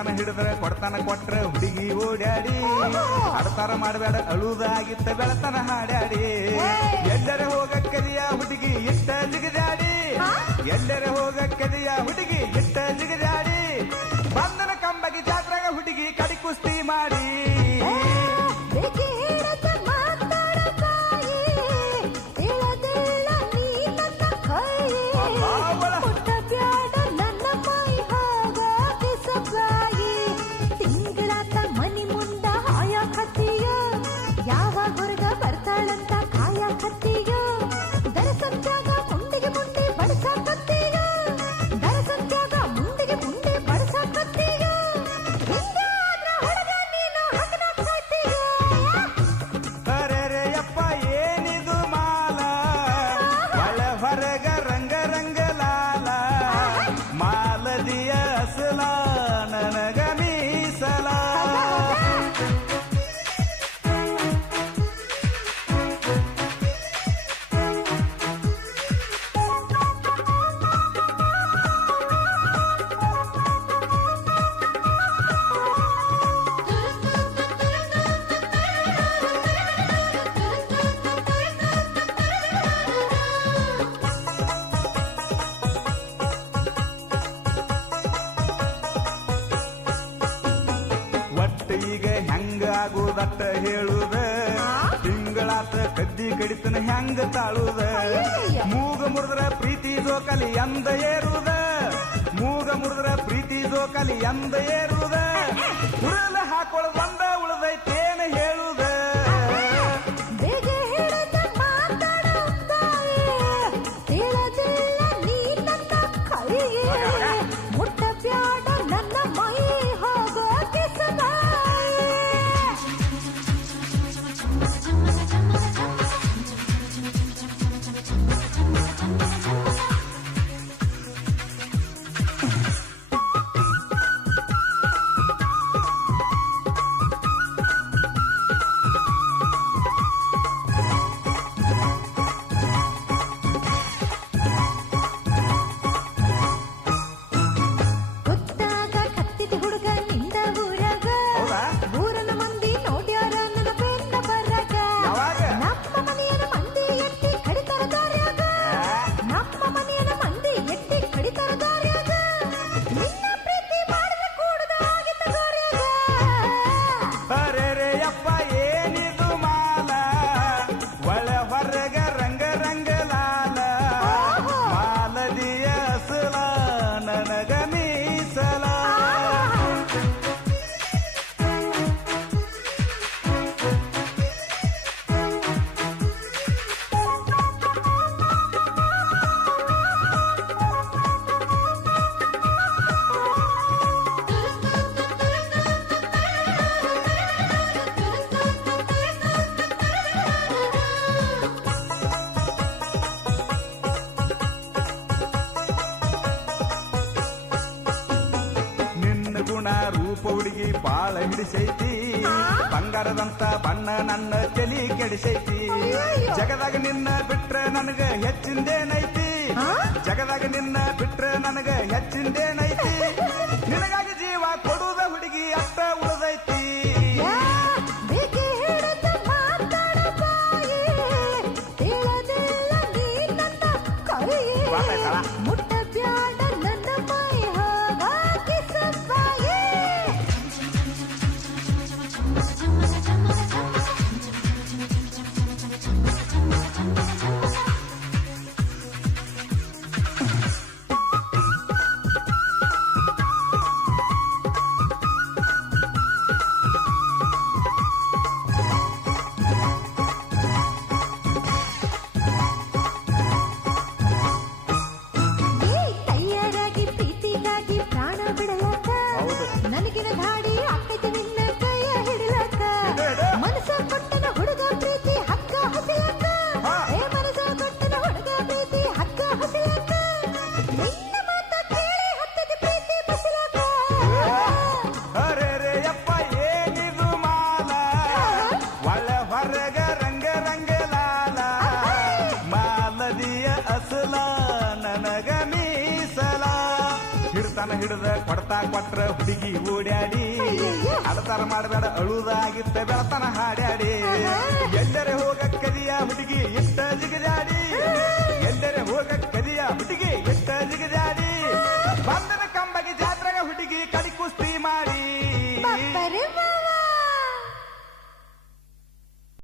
ಹಿಡ್ತಾನ ಹಿಡಿದ್ರೆ ಕೊಡ್ತಾನ ಕೊಟ್ರ ಹುಡುಗಿ ಓಡ್ಯಾಡಿ ಅಡತಾರ ಮಾಡಬೇಡ ಅಳುದಾಗಿತ್ತ ಬೆಳತನ ಹಾಡ್ಯಾಡಿ ಎಲ್ಲರ ಹೋಗ ಕಲಿಯ ಹುಡುಗಿ ಇಷ್ಟ ಜಿಗದಾಡಿ ಎಲ್ಲರ ಹೋಗ ಕಲಿಯ ಹುಡುಗಿ ಇಷ್ಟ ಜಿಗದಾಡಿ ಬಂಧನ ಕಂಬಗಿ ಜಾತ್ರೆಗ ಹುಡುಗಿ ಕಡಿ ಕುಸ್ತಿ ಮಾಡಿ ಈಗ ಹೆಂಗ ಆಗುದಟ್ಟ ಹೇಳುದ ತಿಂಗಳಾತ ಕದ್ದಿ ಕಡಿತನ ಹೆಂಗ ತಾಳುದ ಮೂಗ ಮುರಿದ್ರ ಪ್ರೀತಿ ಜೋಕಲಿ ಎಂದ ಏರುದ ಮೂಗ ಮುರಿದ್ರ ಪ್ರೀತಿ ಜೋಕಲಿ ಎಂದ ಏರುದ ಉರಲ ಹಾಕೊಳ ಬಂದ ಉಳದೈತೇನ ಹೇಳುದ ರೂಪ ಹುಡುಗಿ ಬಾಳ ಹಿಡಿಸೈತಿ ಬಂಗಾರದಂತ ಬಣ್ಣ ನನ್ನ ತಲಿ ಕೆಡಿಸೈತಿ ಜಗದಾಗ ನಿನ್ನ ಬಿಟ್ರ ನನಗ ಹೆಚ್ಚಿಂದೇನೈತಿ ಜಗದಾಗ ನಿನ್ನ ಬಿಟ್ರ ನನಗ ಹೆಚ್ಚಿಂದೇನೈತಿ ನಿನಗಾಗಿ ಜೀವ ಕೊಡುದ ಹುಡುಗಿ ಅಷ್ಟ ಉಳಿದೈತಿ ಹಿಡಿದ ಕೊಡ್ತಾ ಕೊಟ್ರ ಹುಡುಗಿ ಓಡ್ಯಾಡಿ ಅಡತಾರ ಮಾಡಬೇಡ ಅಳುದಾಗಿತ್ತ ಬೆಳತನ ಹಾಡ್ಯಾಡಿ